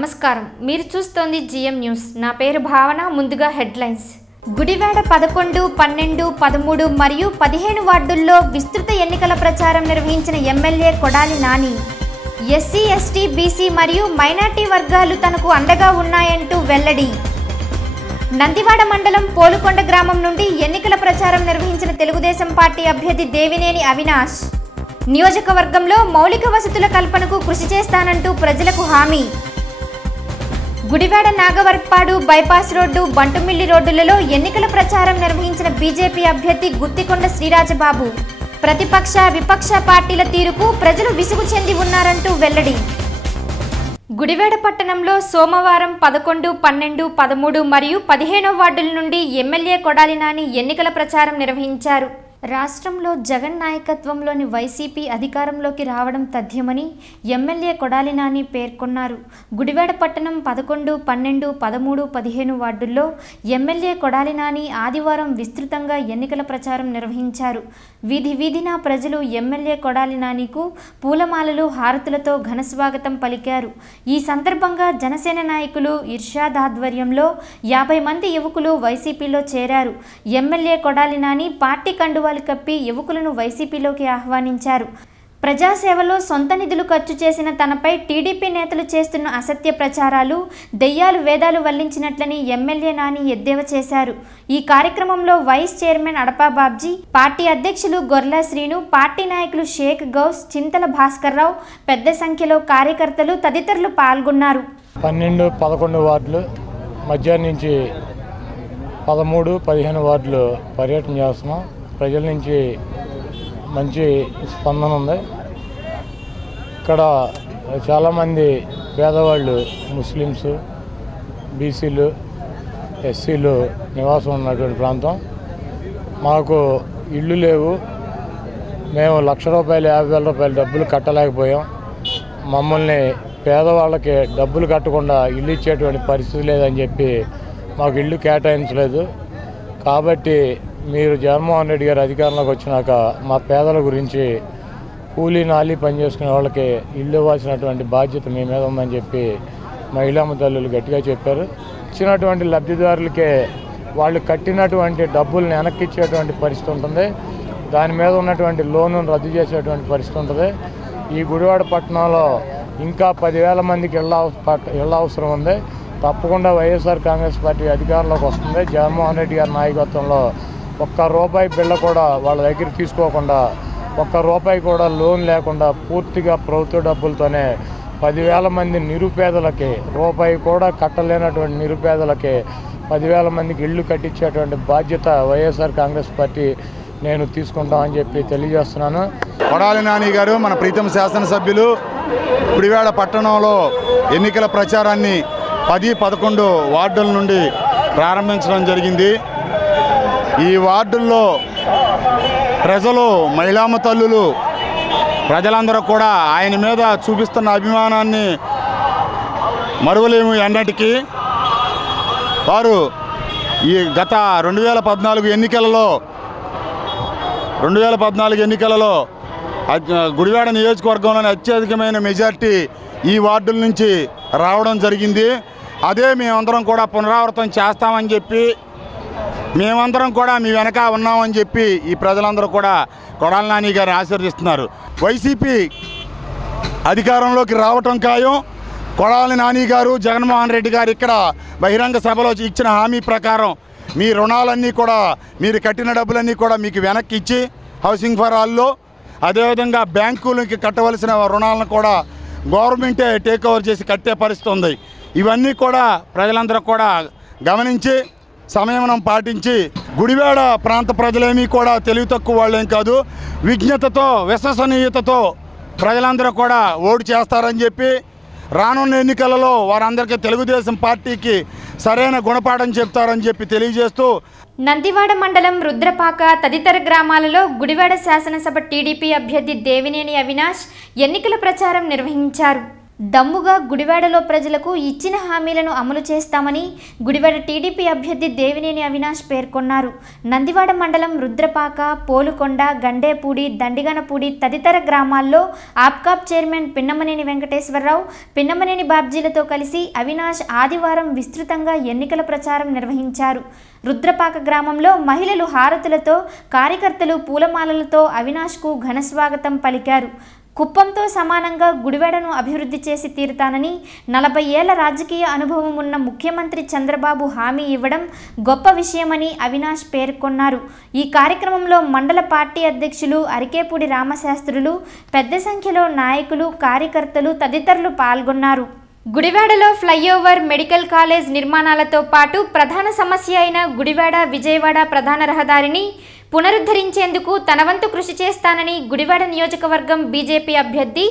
నమస్కారం మీరు చూస్తోంది జిఎం న్యూస్ నా పేరు భావన ముందుగా హెడ్లైన్స్ గుడివాడ 11, 12, 13 మరియు 15 వార్డుల్లో విస్తృత ఎన్నికల ప్రచారం నిర్వహించిన MLA Kodali Nani SC ST BC మరియు మైనార్టీ వర్గాలు తనకు అండగా ఉన్నాయంటూ వెల్లడి నందివాడ మండలం పోలుకొండ గ్రామం నుండి ఎన్నికల ప్రచారం నిర్వహించిన తెలుగుదేశం పార్టీ అభ్యర్థి దేవినేని అవినాష్ నియోజకవర్గంలో మౌలిక వసతుల కల్పనకు కృషి చేస్తానంటూ ప్రజలకు హామీ గుడివాడ నాగవర్పాడు బైపాస్ రోడ్డు బంటుమిల్లి రోడ్డులలో ఎన్నికల ప్రచారం నిర్వహించిన బీజేపీ అభ్యర్థి గుత్తికొండ శ్రీరాజబాబు ప్రతిపక్ష విపక్ష పార్టీల తీరుకు ప్రజలు విసుగు చెంది ఉన్నారంటూ వెల్లడి గుడివాడ పట్టణంలో సోమవారం 11, 12, 13 మరియు 15 వార్డుల నుండి ఎమ్మెల్యే కొడాలి నాని ఎన్నికల ప్రచారం నిర్వహించారు. రాష్ట్రంలో జగన్ నాయకత్వంలోని వైసీపీ అధికారంలోకి రావడం తథ్యమని ఎమ్మెల్యే కొడాలి నాని పేర్కొన్నారు. గుడివాడ పట్టణం 11, 12, 13, 15 వార్డుల్లో ఎమ్మెల్యే కొడాలి నాని ఆదివారం విస్తృతంగా ఎన్నికల ప్రచారం నిర్వహించారు. వీధి వీధిన ప్రజలు ఎమ్మెల్యే కొడాలి నానికు పూలమాలలు హారతులతో ఘనస్వాగతం పలికారు. ఈ సందర్భంగా జనసేన నాయకులు ఇర్షాద్ ఆధ్వర్యంలో 50 మంది యువకులు వైసీపీలో చేరారు. ఎమ్మెల్యే కొడాలి నాని పార్టీ కండువా కప్పి యువకులను వైసీపీలోకి ఆహ్వానించారు. ప్రజాసేవలో సొంత నిధులు ఖర్చు చేసిన తనపై టీడీపీ నేతలు చేస్తున్న అసత్య ప్రచారాలు దెయ్యాలు వేదాలు వల్లించినట్లని ఎమ్మెల్యే నాని ఎద్దేవా చేశారు. ఈ కార్యక్రమంలో వైస్ చైర్మన్ అడపా బాబ్జీ, పార్టీ అధ్యక్షులు గొర్లా శ్రీను, పార్టీ నాయకులు షేక్ గౌస్, చింతల భాస్కర్రావు, పెద్ద సంఖ్యలో కార్యకర్తలు తదితరులు పాల్గొన్నారు. 12, 11 వార్డులు మధ్యాహ్నం నుంచి 13, 15 వార్డులు పర్యటన చేస్తున్నాం. ప్రజల నుంచి మంచి స్పందన ఉంది. ఇక్కడ చాలామంది పేదవాళ్ళు, ముస్లిమ్స్, బీసీలు, ఎస్సీలు నివాసం ఉన్నటువంటి ప్రాంతం. మాకు ఇళ్ళు లేవు. మేము ₹1,00,000, ₹50,000 డబ్బులు కట్టలేకపోయాం. మమ్మల్ని పేదవాళ్ళకి డబ్బులు కట్టకుండా ఇల్లు ఇచ్చేటువంటి పరిస్థితి లేదని చెప్పి మాకు ఇల్లు కేటాయించలేదు. కాబట్టి మీరు జగన్మోహన్ రెడ్డి గారు అధికారంలోకి వచ్చినాక మా పేదల గురించి కూలీ నాలి పనిచేసుకునే వాళ్ళకి ఇల్లు ఇవ్వాల్సినటువంటి బాధ్యత మీ మీద ఉందని చెప్పి మహిళామ తల్లులు గట్టిగా చెప్పారు. ఇచ్చినటువంటి లబ్ధిదారులకే వాళ్ళు కట్టినటువంటి డబ్బుల్ని వెనక్కి ఇచ్చేటువంటి పరిస్థితి ఉంటుంది. దాని మీద ఉన్నటువంటి లోను రద్దు చేసేటువంటి పరిస్థితి ఉంటుంది. ఈ గుడివాడ పట్టణంలో ఇంకా 10,000 మందికి ఇళ్ళ అవసరం ఉంది. తప్పకుండా వైఎస్ఆర్ కాంగ్రెస్ పార్టీ అధికారంలోకి వస్తుంది. జగన్మోహన్ రెడ్డి గారి నాయకత్వంలో ₹1 బిళ్ళ కూడా వాళ్ళ దగ్గర తీసుకోకుండా, ₹1 కూడా లోన్ లేకుండా పూర్తిగా ప్రభుత్వ డబ్బులతోనే 10,000 మంది నిరుపేదలకి, రూపాయి కూడా కట్టలేనటువంటి నిరుపేదలకి 10,000 మందికి ఇళ్ళు కట్టించేటువంటి బాధ్యత వైఎస్ఆర్ కాంగ్రెస్ పార్టీ నేను తీసుకుంటామని చెప్పి తెలియజేస్తున్నాను. కొడాలి నాని గారు మన ప్రీతం శాసనసభ్యులు గుడివాడ పట్టణంలో ఎన్నికల ప్రచారాన్ని 10, 11 వార్డుల నుండి ప్రారంభించడం జరిగింది. ఈ వార్డుల్లో ప్రజలు, మహిళామ తల్లులు, ప్రజలందరూ కూడా ఆయన మీద చూపిస్తున్న అభిమానాన్ని మరువలేము ఎన్నటికీ. వారు ఈ గత 2014 ఎన్నికలలో గుడివాడ నియోజకవర్గంలోని అత్యధికమైన మెజార్టీ ఈ వార్డుల నుంచి రావడం జరిగింది. అదే మేమందరం కూడా పునరావృతం చేస్తామని చెప్పి, మేమందరం కూడా మీ వెనక ఉన్నామని చెప్పి ఈ ప్రజలందరూ కూడా కొడాలి నాని గారిని ఆశీర్వదిస్తున్నారు. వైసీపీ అధికారంలోకి రావటం ఖాయం. కొడాలి నాని గారు, జగన్మోహన్ రెడ్డి గారు ఇక్కడ బహిరంగ సభలో ఇచ్చిన హామీ ప్రకారం మీ రుణాలన్నీ కూడా, మీరు కట్టిన డబ్బులన్నీ కూడా మీకు వెనక్కి ఇచ్చి హౌసింగ్ ఫర్ ఆల్లో, అదేవిధంగా బ్యాంకులకి కట్టవలసిన రుణాలను కూడా గవర్నమెంటే టేక్ ఓవర్ చేసి కట్టే పరిస్థితి ఉంది. ఇవన్నీ కూడా ప్రజలందరూ కూడా గమనించి సంయమనం పాటించి, గుడివాడ ప్రాంత ప్రజలేమీ కూడా తెలివి తక్కువ వాళ్ళేం కాదు, విజ్ఞతతో విశ్వసనీయతతో ప్రజలందరూ కూడా ఓటు చేస్తారని చెప్పి, రానున్న ఎన్నికలలో వారందరికీ తెలుగుదేశం పార్టీకి సరైన గుణపాఠం చెప్తారని చెప్పి తెలియజేస్తూ, నందివాడ మండలం రుద్రపాక తదితర గ్రామాలలో గుడివాడ శాసనసభ టీడీపీ అభ్యర్థి దేవినేని అవినాష్ ఎన్నికల ప్రచారం నిర్వహించారు. దమ్ముగా గుడివాడలో ప్రజలకు ఇచ్చిన హామీలను అమలు చేస్తామని గుడివాడ టీడీపీ అభ్యర్థి దేవినేని అవినాష్ పేర్కొన్నారు. నందివాడ మండలం రుద్రపాక, పోలుకొండ, గండేపూడి, దండిగనపూడి తదితర గ్రామాల్లో ఆప్కాప్ చైర్మన్ పిన్నమనేని వెంకటేశ్వరరావు, పిన్నమనేని బాబ్జీలతో కలిసి అవినాష్ ఆదివారం విస్తృతంగా ఎన్నికల ప్రచారం నిర్వహించారు. రుద్రపాక గ్రామంలో మహిళలు హారతులతో, కార్యకర్తలు పూలమాలలతో అవినాష్కు ఘనస్వాగతం పలికారు. కుప్పంతో సమానంగా గుడివాడను అభివృద్ధి చేసి తీరుతానని 40 ఏళ్ల రాజకీయ అనుభవం ఉన్న ముఖ్యమంత్రి చంద్రబాబు హామీ ఇవ్వడం గొప్ప విషయమని అవినాష్ పేర్కొన్నారు. ఈ కార్యక్రమంలో మండల పార్టీ అధ్యక్షులు అరికేపూడి రామశాస్త్రులు, పెద్ద సంఖ్యలో నాయకులు, కార్యకర్తలు తదితరులు పాల్గొన్నారు. గుడివాడలో ఫ్లైఓవర్, మెడికల్ కాలేజ్ నిర్మాణాలతో పాటు ప్రధాన సమస్య అయిన గుడివాడ విజయవాడ ప్రధాన రహదారిని పునరుద్ధరించేందుకు తన వంతు కృషి చేస్తానని గుడివాడ నియోజకవర్గం బీజేపీ అభ్యర్థి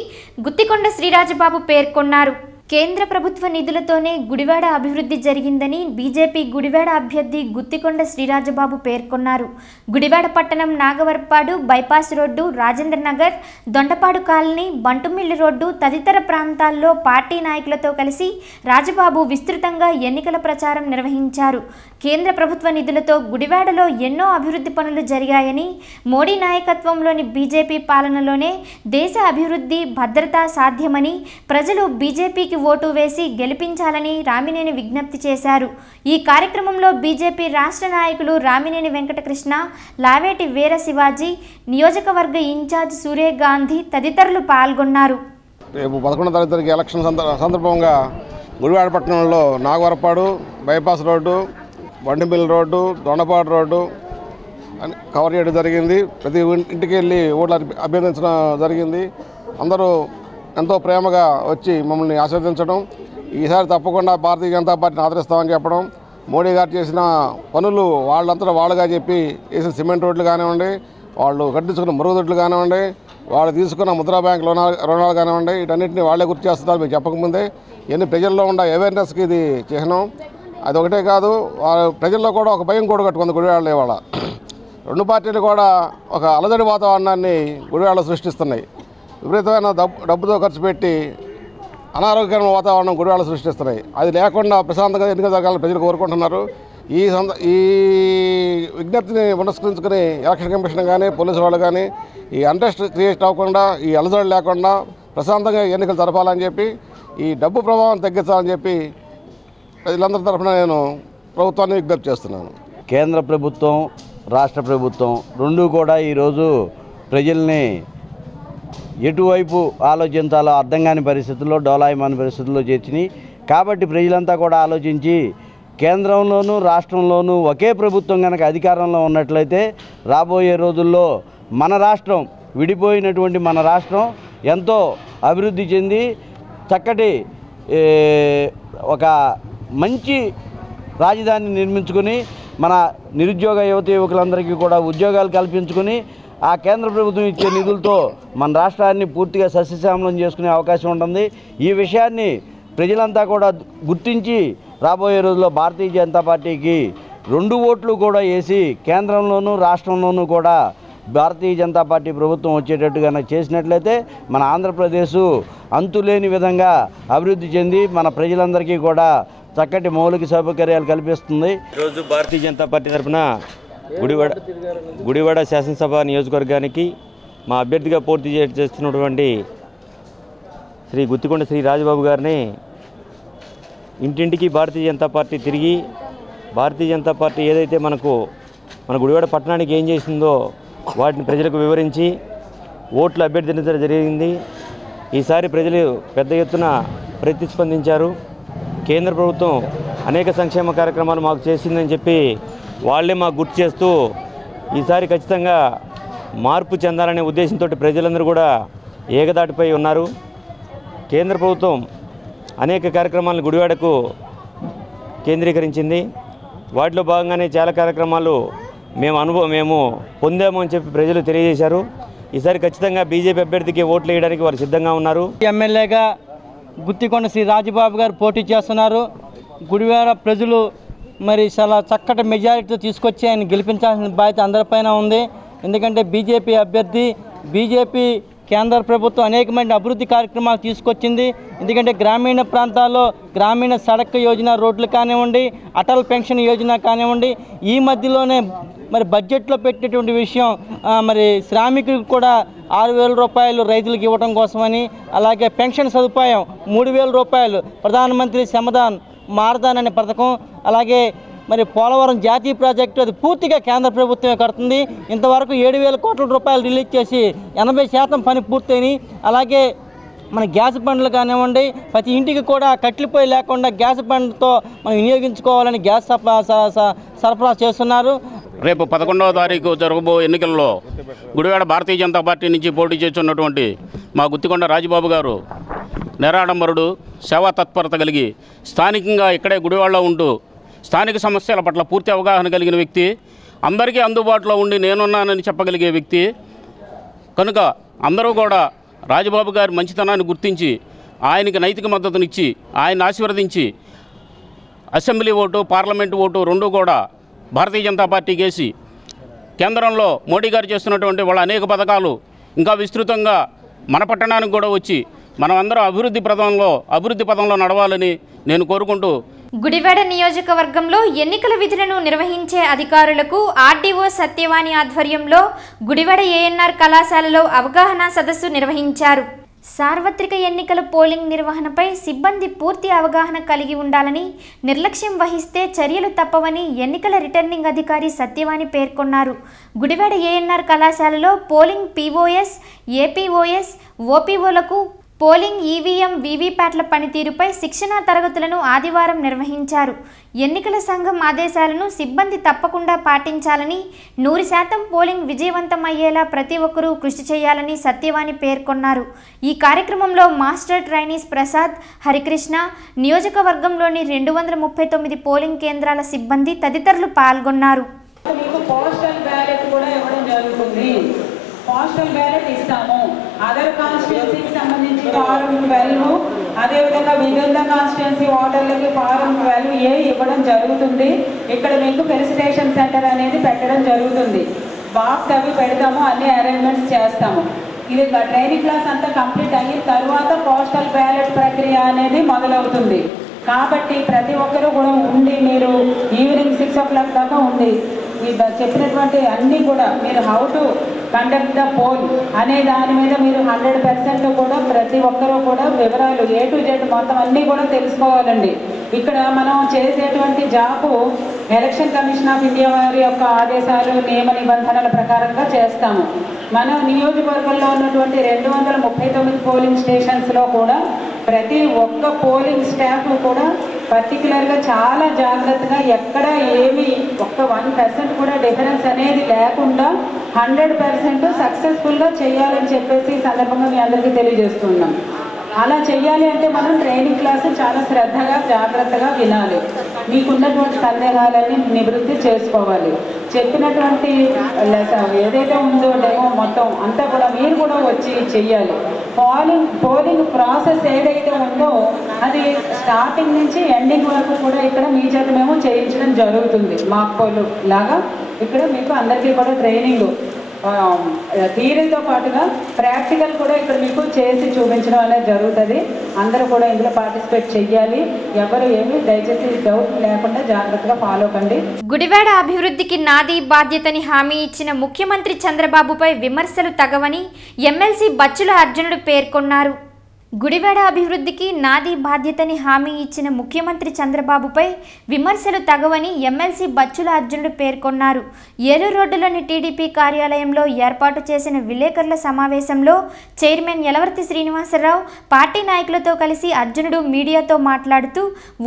గుత్తికొండ శ్రీరాజబాబు పేర్కొన్నారు. కేంద్ర ప్రభుత్వ నిధులతోనే గుడివాడ అభివృద్ధి జరిగిందని బీజేపీ గుడివాడ అభ్యర్థి గుత్తికొండ శ్రీరాజబాబు పేర్కొన్నారు. గుడివాడ పట్టణం Nagavarapadu bypass road, Rajendra Nagar, Dondapadu colony, Bantumilli road తదితర ప్రాంతాల్లో పార్టీ నాయకులతో కలిసి రాజబాబు విస్తృతంగా ఎన్నికల ప్రచారం నిర్వహించారు. కేంద్ర ప్రభుత్వ నిధులతో గుడివాడలో ఎన్నో అభివృద్ధి పనులు జరిగాయని, మోడీ నాయకత్వంలోని బీజేపీ పాలనలోనే దేశ అభివృద్ధి, భద్రత సాధ్యమని, ప్రజలు బీజేపీకి ఓటు వేసి గెలిపించాలని రామినేని విజ్ఞప్తి చేశారు. ఈ కార్యక్రమంలో బీజేపీ రాష్ట్ర నాయకులు రామినేని వెంకటకృష్ణ, లావేటి వీర శివాజీ, నియోజకవర్గ ఇన్ఛార్జ్ సూర్యగాంధీ తదితరులు పాల్గొన్నారు. రేపు 11వ తారీఖు ఎలక్షన్ సందర్భంగా గుడివాడ పట్టణంలో Nagavarapadu bypass road, Bandimil road, Dondapadu road అని కవర్ చేయడం జరిగింది. ప్రతి ఇంటికి వెళ్ళి ఓట్లు అభ్యర్థించడం జరిగింది. అందరూ ఎంతో ప్రేమగా వచ్చి మమ్మల్ని ఆశీర్వదించడం, ఈసారి తప్పకుండా భారతీయ జనతా పార్టీని ఆదరిస్తామని చెప్పడం, మోడీ గారు చేసిన పనులు వాళ్ళంతా వాళ్ళుగా చెప్పి వేసిన సిమెంట్ రోడ్లు కానివ్వండి, వాళ్ళు కట్టించుకున్న మరుగుదొడ్లు కానివ్వండి, వాళ్ళు తీసుకున్న ముద్రా బ్యాంక్ రుణాలు కానివ్వండి, వీటన్నింటినీ వాళ్ళే గుర్తు చేస్తున్నారు. మీరు చెప్పకముందే ఎన్ని ప్రజల్లో ఉన్న అవేర్నెస్కి ఇది చిహ్నం. అది ఒకటే కాదు, ప్రజల్లో కూడా ఒక భయం కూడా కట్టుకుంది గుడివాడలో. ఇవాళ రెండు పార్టీలు కూడా ఒక అలజడి వాతావరణాన్ని గుడివాడలో సృష్టిస్తున్నాయి. విపరీతమైన డబ్బుతో ఖర్చు పెట్టి అనారోగ్యకరమైన వాతావరణం గుడివాడలో సృష్టిస్తున్నాయి. అది లేకుండా ప్రశాంతంగా ఎన్నికలు జరగాలని ప్రజలు కోరుకుంటున్నారు. ఈ విజ్ఞప్తిని పురస్కరించుకుని ఎలక్షన్ కమిషన్ కానీ పోలీసు వాళ్ళు కానీ ఈ అంట్రెస్ట్ క్రియేట్ అవ్వకుండా, ఈ అలజడి లేకుండా ప్రశాంతంగా ఎన్నికలు జరపాలని చెప్పి, ఈ డబ్బు ప్రభావం తగ్గించాలని చెప్పి ప్రజలందరి తరఫున నేను ప్రభుత్వాన్ని విజ్ఞప్తి చేస్తున్నాను. కేంద్ర ప్రభుత్వం, రాష్ట్ర ప్రభుత్వం రెండూ కూడా ఈరోజు ప్రజల్ని ఎటువైపు ఆలోచించాలో అర్థం కాని పరిస్థితుల్లో, డోలాయమాన పరిస్థితుల్లో చేర్చినాయి. కాబట్టి ప్రజలంతా కూడా ఆలోచించి కేంద్రంలోనూ రాష్ట్రంలోనూ ఒకే ప్రభుత్వం కనుక అధికారంలో ఉన్నట్లయితే రాబోయే రోజుల్లో మన రాష్ట్రం, విడిపోయినటువంటి మన రాష్ట్రం ఎంతో అభివృద్ధి చెంది చక్కటి ఒక మంచి రాజధాని నిర్మించుకుని మన నిరుద్యోగ యువకులందరికీ కూడా ఉద్యోగాలు కల్పించుకుని ఆ కేంద్ర ప్రభుత్వం ఇచ్చే నిధులతో మన రాష్ట్రాన్ని పూర్తిగా సస్యశ్యామలం చేసుకునే అవకాశం ఉంటుంది. ఈ విషయాన్ని ప్రజలంతా కూడా గుర్తించి రాబోయే రోజుల్లో భారతీయ జనతా పార్టీకి 2 ఓట్లు కూడా వేసి కేంద్రంలోనూ రాష్ట్రంలోనూ కూడా భారతీయ జనతా పార్టీ ప్రభుత్వం వచ్చేటట్టుగా చేసినట్లయితే మన ఆంధ్రప్రదేశ్ అంతులేని విధంగా అభివృద్ధి చెంది మన ప్రజలందరికీ కూడా చక్కటి మౌలిక సౌకర్యాలు కల్పిస్తుంది. ఈరోజు భారతీయ జనతా పార్టీ తరఫున గుడివాడ శాసనసభ నియోజకవర్గానికి మా అభ్యర్థిగా పోటీ చేస్తున్నటువంటి శ్రీ గుత్తికొండ శ్రీ రాజబాబు గారిని ఇంటింటికి భారతీయ జనతా పార్టీ తిరిగి, భారతీయ జనతా పార్టీ ఏదైతే మన గుడివాడ పట్టణానికి ఏం చేసిందో వాటిని ప్రజలకు వివరించి ఓట్లు అభ్యర్థించడం జరిగింది. ఈసారి ప్రజలు పెద్ద ఎత్తున ప్రతిస్పందించారు. కేంద్ర ప్రభుత్వం అనేక సంక్షేమ కార్యక్రమాలు మాకు చేసిందని చెప్పి వాళ్ళే మాకు గుర్తు చేస్తూ ఈసారి ఖచ్చితంగా మార్పు చెందాలనే ఉద్దేశంతో ప్రజలందరూ కూడా ఏకదాటిపై ఉన్నారు. కేంద్ర ప్రభుత్వం అనేక కార్యక్రమాలను గుడివాడకు కేంద్రీకరించింది. వాటిలో భాగంగానే చాలా కార్యక్రమాలు మేము పొందాము అని చెప్పి ప్రజలు తెలియజేశారు. ఈసారి ఖచ్చితంగా బీజేపీ అభ్యర్థికి ఓట్లు వేయడానికి వారు సిద్ధంగా ఉన్నారు. ఎమ్మెల్యేగా గుత్తికొండ శ్రీ రాజబాబు గారు పోటీ చేస్తున్నారు. గుడివాడ ప్రజలు మరి చాలా చక్కటి మెజారిటీతో తీసుకొచ్చి ఆయన గెలిపించాల్సిన బాధ్యత అందరిపైన ఉంది. ఎందుకంటే బీజేపీ అభ్యర్థి, బీజేపీ కేంద్ర ప్రభుత్వం అనేకమైన అభివృద్ధి కార్యక్రమాలు తీసుకొచ్చింది. ఎందుకంటే గ్రామీణ ప్రాంతాల్లో గ్రామీణ సడక్ యోజన రోడ్లు కానివ్వండి, అటల్ పెన్షన్ యోజన కానివ్వండి, ఈ మధ్యలోనే మరి బడ్జెట్లో పెట్టినటువంటి విషయం మరి శ్రామికులకు కూడా 6,000 రూపాయలు రైతులకు ఇవ్వడం కోసమని, అలాగే పెన్షన్ సదుపాయం 3,000 రూపాయలు, ప్రధానమంత్రి శ్రమదాన్ మారదాన్ అనే పథకం, అలాగే మరి పోలవరం జాతీయ ప్రాజెక్టు అది పూర్తిగా కేంద్ర ప్రభుత్వమే కడుతుంది. ఇంతవరకు 7,000 కోట్ల రూపాయలు రిలీజ్ చేసి 80% పని పూర్తయినాయి. అలాగే మన గ్యాస్ బండ్లు కానివ్వండి, ప్రతి ఇంటికి కూడా కట్టెలపొయ్యి లేకుండా గ్యాస్ బండ్తో మనం వినియోగించుకోవాలని గ్యాస్ సరఫరా చేస్తున్నారు. రేపు 11వ తారీఖు జరగబో ఎన్నికల్లో గుడివాడ భారతీయ జనతా పార్టీ నుంచి పోటీ చేస్తున్నటువంటి మా గుత్తికొండ రాజబాబు గారు నిరాడంబరుడు, సేవా తత్పరత కలిగి స్థానికంగా ఇక్కడే గుడివాడలో ఉంటూ స్థానిక సమస్యల పట్ల పూర్తి అవగాహన కలిగిన వ్యక్తి, అందరికీ అందుబాటులో ఉండి నేనున్నానని చెప్పగలిగే వ్యక్తి కనుక అందరూ కూడా రాజబాబు గారి మంచితనాన్ని గుర్తించి ఆయనకి నైతిక మద్దతునిచ్చి ఆయన ఆశీర్వదించి అసెంబ్లీ ఓటు, పార్లమెంటు ఓటు రెండూ కూడా భారతీయ జనతా పార్టీకి వేసి కేంద్రంలో మోడీ గారు చేస్తున్నటువంటి వాళ్ళ అనేక పథకాలు ఇంకా విస్తృతంగా మన పట్టణానికి కూడా వచ్చి మనం అందరం అభివృద్ధి పదంలో నడవాలని నేను కోరుకుంటూ గుడివాడ నియోజకవర్గంలో ఎన్నికల విధులను నిర్వహించే అధికారులకు ఆర్డీఓ సత్యవాణి ఆధ్వర్యంలో గుడివాడ ఏఎన్ఆర్ కళాశాలలో అవగాహన సదస్సు నిర్వహించారు. సార్వత్రిక ఎన్నికల పోలింగ్ నిర్వహణపై సిబ్బంది పూర్తి అవగాహన కలిగి ఉండాలని, నిర్లక్ష్యం వహిస్తే చర్యలు తప్పవని ఎన్నికల రిటర్నింగ్ అధికారి సత్యవాణి పేర్కొన్నారు. గుడివాడ ఏఎన్ఆర్ కళాశాలలో పోలింగ్ పీఓఎస్, ఏపీఓఎస్, ఓపీఓలకు పోలింగ్ ఈవీఎం, వీవీప్యాట్ల పనితీరుపై శిక్షణా తరగతులను ఆదివారం నిర్వహించారు. ఎన్నికల సంఘం ఆదేశాలను సిబ్బంది తప్పకుండా పాటించాలని, 100% పోలింగ్ విజయవంతం అయ్యేలా ప్రతి ఒక్కరూ కృషి చేయాలని సత్యవాణి పేర్కొన్నారు. ఈ కార్యక్రమంలో మాస్టర్ ట్రైనీస్ ప్రసాద్, హరికృష్ణ, నియోజకవర్గంలోని 239 పోలింగ్ కేంద్రాల సిబ్బంది తదితరులు పాల్గొన్నారు. పోస్టల్ బ్యాలెట్ ఇస్తాము. అదర్ కాన్స్టిట్యున్సీకి సంబంధించి ఫారం 12, అదేవిధంగా వివిధ కాన్స్టిట్యున్సీ ఓటర్లకి ఫారం 12A ఇవ్వడం జరుగుతుంది. ఇక్కడ మీకు ఫెలిసిటేషన్ సెంటర్ అనేది పెట్టడం జరుగుతుంది. బాక్స్ అవి పెడతాము, అన్ని అరేంజ్మెంట్స్ చేస్తాము. ఇది ట్రైనింగ్ క్లాస్ అంతా కంప్లీట్ అయిన తర్వాత పోస్టల్ బ్యాలెట్ ప్రక్రియ అనేది మొదలవుతుంది. కాబట్టి ప్రతి ఒక్కరూ కూడా ఉండి మీరు ఈవినింగ్ 6 o'clock దాకా ఉంది చెప్పినటువంటి అన్నీ కూడా మీరు how to conduct the poll అనే దాని మీద మీరు 100% కూడా ప్రతి ఒక్కరూ కూడా వివరాలు A to Z మొత్తం అన్నీ కూడా తెలుసుకోవాలండి. ఇక్కడ మనం చేసేటువంటి job election commission of India వారి యొక్క ఆదేశాలు, నియమ నిబంధనల ప్రకారంగా చేస్తాము. మన నియోజకవర్గంలో ఉన్నటువంటి 239 పోలింగ్ స్టేషన్స్లో కూడా ప్రతి ఒక్క పోలింగ్ స్టాఫ్ కూడా పర్టికులర్గా చాలా జాగ్రత్తగా ఎక్కడ ఏమి ఒక్క 1% కూడా డిఫరెన్స్ అనేది లేకుండా 100% సక్సెస్ఫుల్గా చేయాలని చెప్పేసి ఈ సందర్భంగా మీ అందరికీ తెలియజేస్తున్నాం. అలా చేయాలి అంటే మనం ట్రైనింగ్ క్లాసు చాలా శ్రద్ధగా జాగ్రత్తగా వినాలి. మీకున్నటువంటి సందేహాలని నివృత్తి చేసుకోవాలి. చెప్పినటువంటి ఏదైతే ఉందో డెమో మొత్తం అంతా కూడా మీరు కూడా వచ్చి చెయ్యాలి. పోలింగ్ ప్రాసెస్ ఏదైతే ఉందో అది స్టార్టింగ్ నుంచి ఎండింగ్ వరకు కూడా ఇక్కడ మీ చేత మేము చేయించడం జరుగుతుంది. మాక్ పోల్ లాగా ఇక్కడ మీకు అందరికీ కూడా ట్రైనింగ్ థియరీతో పాటుగా ప్రాక్టికల్ కూడా ఇక్కడ మీకు చేసి చూపించడం అనేది జరుగుతుంది. అందరూ కూడా ఇందులో పార్టిసిపేట్ చెయ్యాలి. ఎవరు ఏమి దయచేసి డౌట్ లేకుండా జాగ్రత్తగా ఫాలో కండి. గుడివాడ అభివృద్ధికి నాది బాధ్యతని హామీ ఇచ్చిన ముఖ్యమంత్రి చంద్రబాబుపై విమర్శలు తగవని ఎమ్మెల్సీ బచ్చుల అర్జునుడు పేర్కొన్నారు. గుడివాడ అభివృద్ధికి నాది బాధ్యతని హామీ ఇచ్చిన ముఖ్యమంత్రి చంద్రబాబుపై విమర్శలు తగవని ఎమ్మెల్సీ బచ్చుల అర్జునుడు పేర్కొన్నారు. ఏలూరు రోడ్డులోని టీడీపీ కార్యాలయంలో ఏర్పాటు చేసిన విలేకరుల సమావేశంలో చైర్మన్ యలవర్తి శ్రీనివాసరావు పార్టీ నాయకులతో కలిసి అర్జునుడు మీడియాతో మాట్లాడుతూ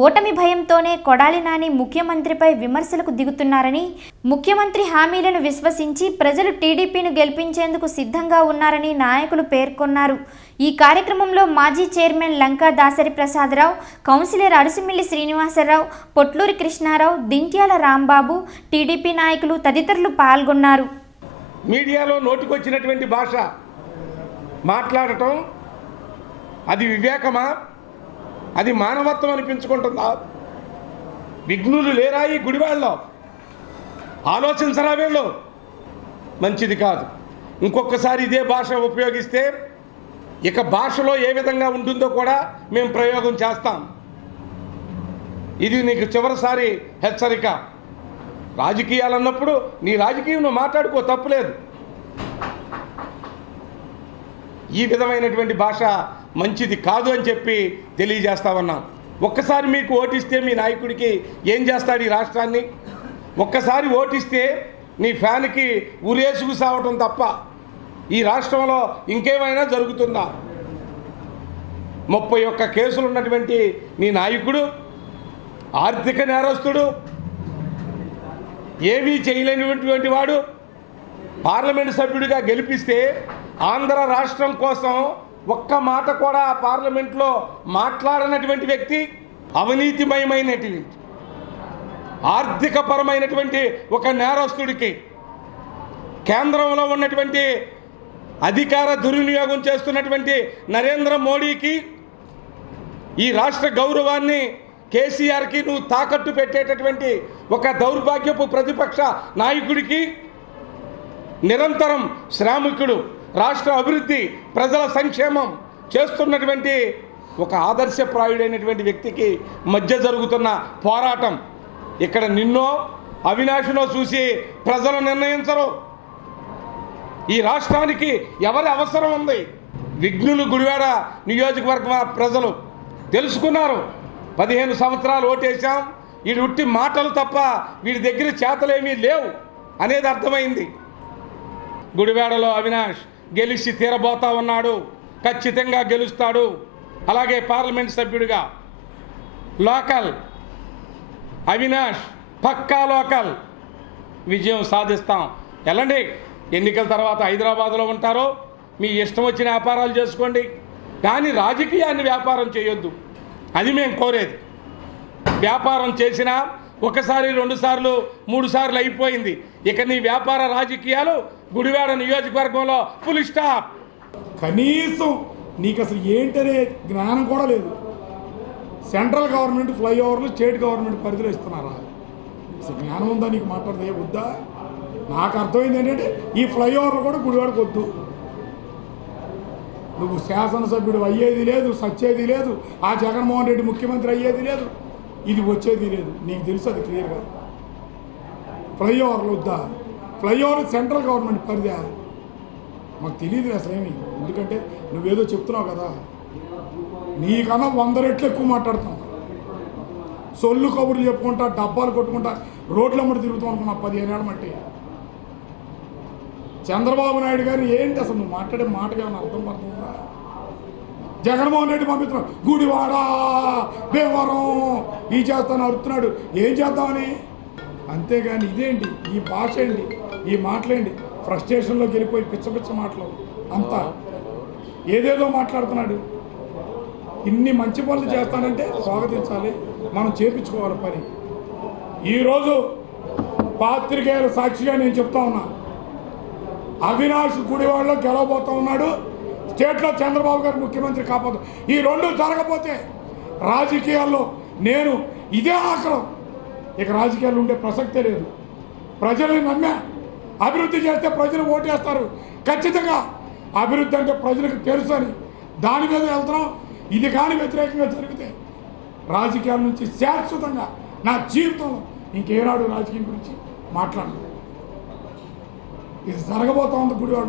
ఓటమి భయంతోనే కొడాలి నాని ముఖ్యమంత్రిపై విమర్శలకు దిగుతున్నారని, ముఖ్యమంత్రి హామీలను విశ్వసించి ప్రజలు టీడీపీని గెలిపించేందుకు సిద్ధంగా ఉన్నారని నాయకులు పేర్కొన్నారు. ఈ కార్యక్రమంలో మాజీ చైర్మన్ లంకా దాసరి ప్రసాదరావు, కౌన్సిలర్ అడుసుమిల్లి శ్రీనివాసరావు, పొట్లూరి కృష్ణారావు, దింట్యాల రాంబాబు, టీడీపీ నాయకులు తదితరులు పాల్గొన్నారు. మీడియాలో నోటికొచ్చినటువంటి భాష మాట్లాడటం అది వివేకమా? అది మానవత్వం అనిపించుకుంటుందా? విఘ్నులు లేరా ఈ గుడివాడలో? ఆలోచించరా వీళ్ళు? మంచిది కాదు. ఇంకొకసారి ఇదే భాష ఉపయోగిస్తే ఇక భాషలో ఏ విధంగా ఉంటుందో కూడా మేము ప్రయోగం చేస్తాం. ఇది నీకు చివరిసారి హెచ్చరిక. రాజకీయాలు అన్నప్పుడు నీ రాజకీయం నువ్వు మాట్లాడుకో, తప్పులేదు. ఈ విధమైనటువంటి భాష మంచిది కాదు అని చెప్పి తెలియజేస్తామన్నాం. ఒక్కసారి మీకు ఓటిస్తే మీ నాయకుడికి ఏం చేస్తాడు ఈ రాష్ట్రాన్ని? ఒక్కసారి ఓటిస్తే నీ ఫ్యాన్కి ఉరేసుకు సావటం తప్ప ఈ రాష్ట్రంలో ఇంకేమైనా జరుగుతుందా? 31 కేసులు ఉన్నటువంటి నీ నాయకుడు ఆర్థిక నేరస్తుడు, ఏమీ చేయలేనటువంటి వాడు పార్లమెంటు సభ్యుడిగా గెలిపిస్తే ఆంధ్ర రాష్ట్రం కోసం ఒక్క మాట కూడా పార్లమెంట్లో మాట్లాడనటువంటి వ్యక్తి, అవినీతిమయమైనటువంటి ఆర్థికపరమైనటువంటి ఒక నేరస్తుడికి కేంద్రంలో ఉన్నటువంటి అధికార దుర్వినియోగం చేస్తున్నటువంటి నరేంద్ర మోడీకి, ఈ రాష్ట్ర గౌరవాన్ని కేసీఆర్కి నువ్వు తాకట్టు పెట్టేటటువంటి ఒక దౌర్భాగ్యపు ప్రతిపక్ష నాయకుడికి, నిరంతరం శ్రామికుడు, రాష్ట్ర అభివృద్ధి, ప్రజల సంక్షేమం చేస్తున్నటువంటి ఒక ఆదర్శప్రాయుడైనటువంటి వ్యక్తికి మధ్య జరుగుతున్న పోరాటం. ఇక్కడ నిన్నో అవినాష్నో చూసి ప్రజలు నిర్ణయించరు. ఈ రాష్ట్రానికి ఎవరి అవసరం ఉంది? విఘ్నులు గుడివాడ నియోజకవర్గ ప్రజలు తెలుసుకున్నారు. 15 సంవత్సరాలు ఓటేశాం, వీడి ఉట్టి మాటలు తప్ప వీడి దగ్గర చేతలేమీ లేవు అనేది అర్థమైంది. గుడివాడలో అవినాష్ గెలిచి తీరబోతా ఉన్నాడు, ఖచ్చితంగా గెలుస్తాడు. అలాగే పార్లమెంట్ సభ్యుడిగా లోకల్ అవినాష్ పక్కా లోకల్ విజయం సాధిస్తాం. వెళ్ళండి, ఎన్నికల తర్వాత హైదరాబాద్లో ఉంటారో మీ ఇష్టం వచ్చిన వ్యాపారాలు చేసుకోండి, కానీ రాజకీయాన్ని వ్యాపారం చేయొద్దు. అది మేము కోరేది. వ్యాపారం చేసినా 1 సారి 2 సార్లు 3 సార్లు అయిపోయింది. ఇక నీ వ్యాపార రాజకీయాలు గుడివాడ నియోజకవర్గంలో ఫుల్ స్టాప్. కనీసం నీకు అసలు ఏంటనే జ్ఞానం కూడా లేదు. సెంట్రల్ గవర్నమెంట్ ఫ్లైఓవర్లు స్టేట్ గవర్నమెంట్ పరిధిలో ఇస్తున్నారా? అసలు జ్ఞానం ఉందా నీకు? మాట్లాడితే వద్దా? నాకు అర్థమైంది ఏంటంటే ఈ ఫ్లైఓవర్లు కూడా గుడివాడకు వద్దు. నువ్వు శాసనసభ్యుడు అయ్యేది లేదు, సచ్చేది లేదు, ఆ జగన్మోహన్ రెడ్డి ముఖ్యమంత్రి అయ్యేది లేదు, ఇది వచ్చేది లేదు. నీకు తెలుసు అది క్లియర్గా. ఫ్లైఓవర్లు వద్దా? ఫ్లైఓవర్ సెంట్రల్ గవర్నమెంట్ పరిధి. మాకు తెలియదు అసలేమి, ఎందుకంటే నువ్వేదో చెప్తున్నావు కదా. నీకన్నా 100 రెట్లు ఎక్కువ మాట్లాడుతాం. సొల్లు కబుర్లు చెప్పుకుంటా, డబ్బాలు కొట్టుకుంటా, రోడ్లమ్మడి తిరుగుతాం అనుకున్నా 15 ఏళ్ళ మట్టి. చంద్రబాబు నాయుడు గారు ఏంటి అసలు నువ్వు మాట్లాడే మాటగా ఏమైనా అర్థం పడుతుందా? జగన్మోహన్ రెడ్డి పంపిస్తున్నాడు, గుడివాడ భీమవరం ఈ చేస్తాను అరుతున్నాడు, ఏం చేద్దామని. అంతేగాని ఇదేంటి, ఈ భాష ఏంటి, ఈ మాటలేంటి? ఫ్రస్ట్రేషన్లోకి వెళ్ళిపోయి పిచ్చ మాటలు అంతా ఏదేదో మాట్లాడుతున్నాడు. ఇన్ని మంచి పనులు చేస్తానంటే స్వాగతించాలి, మనం చేపించుకోవాలి పని. ఈరోజు పాత్రికేయుల సాక్షిగా నేను చెప్తా ఉన్నా, అవినాష్ గుడివాడలో గెలవబోతా ఉన్నాడు. స్టేట్లో చంద్రబాబు గారు ముఖ్యమంత్రి కాపాడు. ఈ 2 జరగకపోతే రాజకీయాల్లో నేను ఇదే ఆఖరం. ఇక రాజకీయాలు ఉండే ప్రసక్తే లేదు. ప్రజల్ని నమ్మా, అభివృద్ధి చేస్తే ప్రజలు ఓటేస్తారు. ఖచ్చితంగా అభివృద్ధి అంటే ప్రజలకు తెలుసు అని దాని మీద వెళ్తున్నాం. ఇది కానీ వ్యతిరేకంగా జరిగితే రాజకీయాల నుంచి శాశ్వతంగా నా జీవితంలో ఇంకేనాడు రాజకీయం గురించి మాట్లాడను. ఇది జరగబోతా ఉంది. గుడివాడ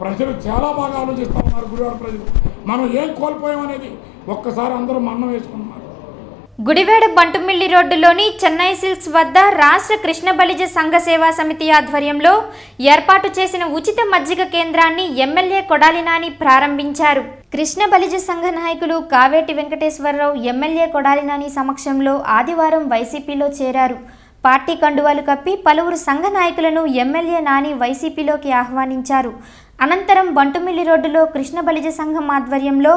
ప్రజలు చాలా బాగా ఆలోచిస్తూ ఉన్నారు. గుడివాడ ప్రజలు మనం ఏం కోల్పోయామనేది ఒక్కసారి అందరూ మన్నం వేసుకుంటున్నారు. గుడివాడ బంటుమిల్లి రోడ్డులోని చెన్నై సిల్క్స్ వద్ద రాష్ట్ర కృష్ణ బలిజ సంఘ సేవా సమితి ఆధ్వర్యంలో ఏర్పాటు చేసిన ఉచిత మజ్జిగ కేంద్రాన్ని ఎమ్మెల్యే కొడాలి నాని ప్రారంభించారు. కృష్ణ బలిజ సంఘ నాయకులు కావేటి వెంకటేశ్వరరావు ఎమ్మెల్యే కొడాలి నాని సమక్షంలో ఆదివారం వైసీపీలో చేరారు. పార్టీ కండువాలు కప్పి పలువురు సంఘ నాయకులను ఎమ్మెల్యే నాని వైసీపీలోకి ఆహ్వానించారు. అనంతరం బంటుమిల్లి రోడ్డులో కృష్ణ బలిజ సంఘం ఆధ్వర్యంలో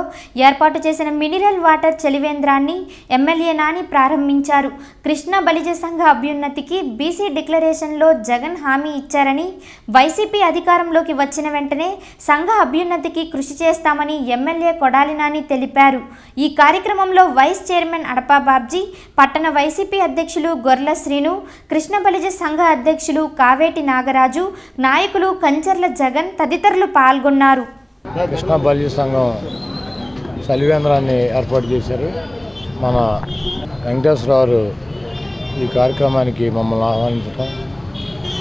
ఏర్పాటు చేసిన మినరల్ వాటర్ చలివేంద్రాన్ని ఎమ్మెల్యే నాని ప్రారంభించారు. కృష్ణ బలిజ సంఘ అభ్యున్నతికి బీసీ డిక్లరేషన్లో జగన్ హామీ ఇచ్చారని, వైసీపీ అధికారంలోకి వచ్చిన వెంటనే సంఘ అభ్యున్నతికి కృషి చేస్తామని ఎమ్మెల్యే కొడాలి నాని తెలిపారు. ఈ కార్యక్రమంలో వైస్ చైర్మన్ అడపా బాబ్జీ, పట్టణ వైసీపీ అధ్యక్షులు గొర్ల శ్రీను, కృష్ణ బలిజ సంఘ అధ్యక్షులు కావేటి నాగరాజు, నాయకులు కంచర్ల జగన్ తదితరులు పాల్గొన్నారు. కృష్ణా బాలిక సంఘం చలివేంద్రాన్ని ఏర్పాటు చేశారు. మన వెంకటేశ్వరరావు ఈ కార్యక్రమానికి మమ్మల్ని ఆహ్వానించడం,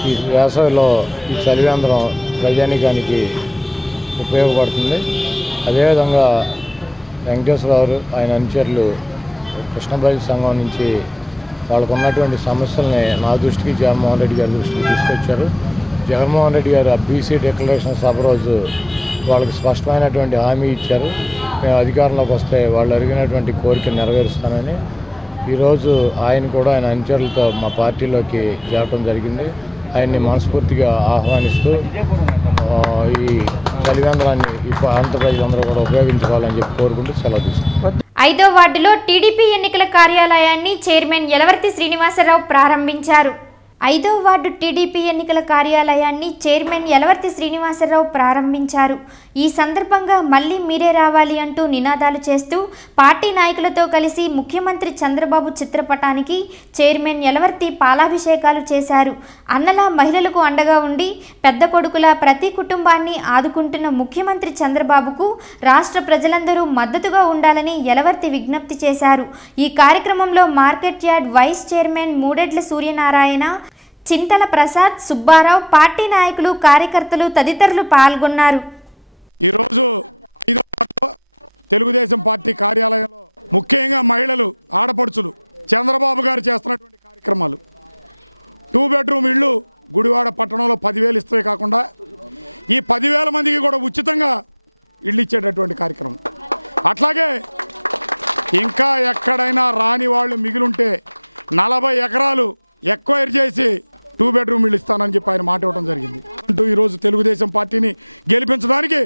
ఈ వేసవిలో ఈ చలివేంద్రం ప్రజానికానికి ఉపయోగపడుతుంది. అదేవిధంగా వెంకటేశ్వరరావు ఆయన అనుచరులు కృష్ణా బాలిక సంఘం నుంచి వాళ్ళకు ఉన్నటువంటి సమస్యల్ని నా దృష్టికి జగన్మోహన్ రెడ్డి గారి దృష్టికి తీసుకొచ్చారు. జగన్మోహన్ రెడ్డి గారు బీసీ డిక్లరేషన్ సభ రోజు వాళ్ళకి స్పష్టమైనటువంటి హామీ ఇచ్చారు. మేము అధికారంలోకి వస్తే వాళ్ళు అడిగినటువంటి కోరిక నెరవేరుస్తానని. ఈరోజు ఆయన కూడా ఆయన అనుచరులతో మా పార్టీలోకి చేరడం జరిగింది. ఆయన్ని మనస్ఫూర్తిగా ఆహ్వానిస్తూ ఈ చలివేంద్రాన్ని ఈ ప్రాంత ప్రజలందరూ కూడా ఉపయోగించుకోవాలని చెప్పి కోరుకుంటూ సెలవు తీసుకుంటాం. 5వ వార్డులో టీడీపీ ఎన్నికల కార్యాలయాన్ని చైర్మన్ యలవర్తి శ్రీనివాసరావు ప్రారంభించారు. 5వ వార్డు టీడీపీ ఎన్నికల కార్యాలయాన్ని చైర్మన్ యలవర్తి శ్రీనివాసరావు ప్రారంభించారు. ఈ సందర్భంగా మళ్ళీ మీరే రావాలి అంటూ నినాదాలు చేస్తూ పార్టీ నాయకులతో కలిసి ముఖ్యమంత్రి చంద్రబాబు చిత్రపటానికి చైర్మన్ యలవర్తి పాలాభిషేకాలు చేశారు. అన్నలా మహిళలకు అండగా ఉండి పెద్ద కొడుకులా ప్రతి కుటుంబాన్ని ఆదుకుంటున్న ముఖ్యమంత్రి చంద్రబాబుకు రాష్ట్ర ప్రజలందరూ మద్దతుగా ఉండాలని యలవర్తి విజ్ఞప్తి చేశారు. ఈ కార్యక్రమంలో market yard vice chairman Mudedla Suryanarayana, Chintala Prasad, Subbarao, party నాయకులు, కార్యకర్తలు తదితరులు పాల్గొన్నారు. ఈరోజు 5వ వార్డులో తెలుగుదేశం పార్టీ కార్యాలయంలో ముఖ్యంగా మహిళలు, ఆడపడుచులు చంద్రబాబు గారు చేస్తున్నటువంటి కార్యక్రమాలు, 2 బెడ్రూమ్ ఇళ్ళు గుడివాడ పట్టణంలో 10,000 ఇస్తే కాకుండా ఈ 10,000 మందికి కూడా ఉచితంగా ఇళ్ళు ఇచ్చేటటువంటి కార్యక్రమం. అట్లాగే ఇంకా ఎక్కడైనా రాని వాళ్ళు మిగిలింటే 40 ఎకరాలు ఎక్వైర్ చేసి 2 బెడ్రూమ్ ఇళ్ళు ఇస్తానని చెప్పి ఆయన మాట ఇవ్వడం జరిగింది. అంటూ ఈరోజు తెలుగుదేశం పార్టీని గెలిపించడానికి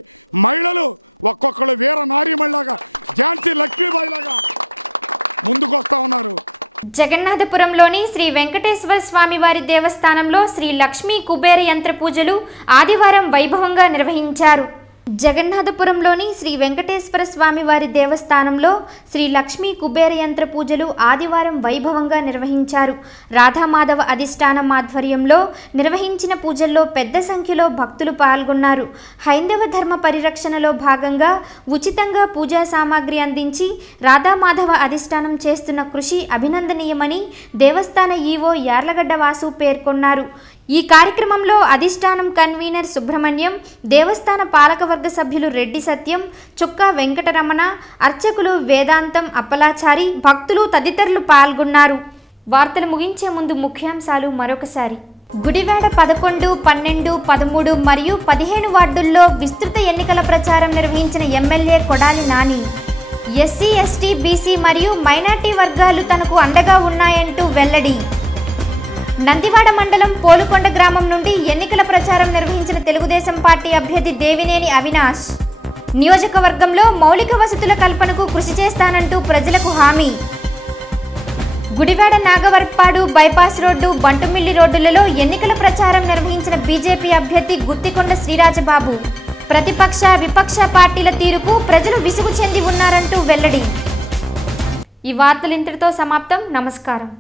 మహిళలు ఒక్కొక్కరు వీర నారీమణిలాగా, ఝాన్సీ లక్ష్మీబాయిలాగా ముందుకు వస్తూ ఉన్నారు. జగన్నాథపురంలోని శ్రీ వెంకటేశ్వర స్వామి వారి దేవస్థానంలో శ్రీ లక్ష్మీ కుబేర యంత్ర పూజలు ఆదివారం వైభవంగా నిర్వహించారు. జగన్నాథపురంలోని శ్రీ వెంకటేశ్వర స్వామి వారి దేవస్థానంలో శ్రీ లక్ష్మీ కుబేర యంత్ర పూజలు ఆదివారం వైభవంగా నిర్వహించారు. రాధామాధవ అధిష్టానం ఆధ్వర్యంలో నిర్వహించిన పూజల్లో పెద్ద సంఖ్యలో భక్తులు పాల్గొన్నారు. హైందవ ధర్మ పరిరక్షణలో భాగంగా ఉచితంగా పూజా సామాగ్రి అందించి రాధామాధవ అధిష్టానం చేస్తున్న కృషి అభినందనీయమని దేవస్థాన ఈవో యార్లగడ్డ వాసు పేర్కొన్నారు. ఈ కార్యక్రమంలో అధిష్టానం కన్వీనర్ సుబ్రహ్మణ్యం, దేవస్థాన పాలకవర్గ సభ్యులు రెడ్డి సత్యం, చుక్కా వెంకటరమణ, అర్చకులు వేదాంతం, అప్పలాచారి, భక్తులు తదితరులు పాల్గొన్నారు. వార్తలు ముగించే ముందు ముఖ్యాంశాలు మరొకసారి. గుడివాడ 11, 12, 13 మరియు 15 వార్డుల్లో విస్తృత ఎన్నికల ప్రచారం నిర్వహించిన MLA Kodali Nani. SC, ST, BC మరియు మైనార్టీ వర్గాలు తనకు అండగా ఉన్నాయంటూ వెల్లడి. నందివాడ మండలం పోలుకొండ గ్రామం నుండి ఎన్నికల ప్రచారం నిర్వహించిన తెలుగుదేశం పార్టీ అభ్యర్థి దేవినేని అవినాష్. నియోజకవర్గంలో మౌలిక వసతుల కల్పనకు కృషి చేస్తానంటూ ప్రజలకు హామీ. గుడివాడ నాగవర్పాడు బైపాస్ రోడ్డు, బంటుమిల్లి రోడ్డులలో ఎన్నికల ప్రచారం నిర్వహించిన బీజేపీ అభ్యర్థి గుత్తికొండ శ్రీరాజబాబు. ప్రతిపక్ష, విపక్ష పార్టీల తీరుకు ప్రజలు విసుగు చెంది ఉన్నారంటూ వెల్లడి. ఈ వార్తలు ఇంతటితో సమాప్తం. నమస్కారం.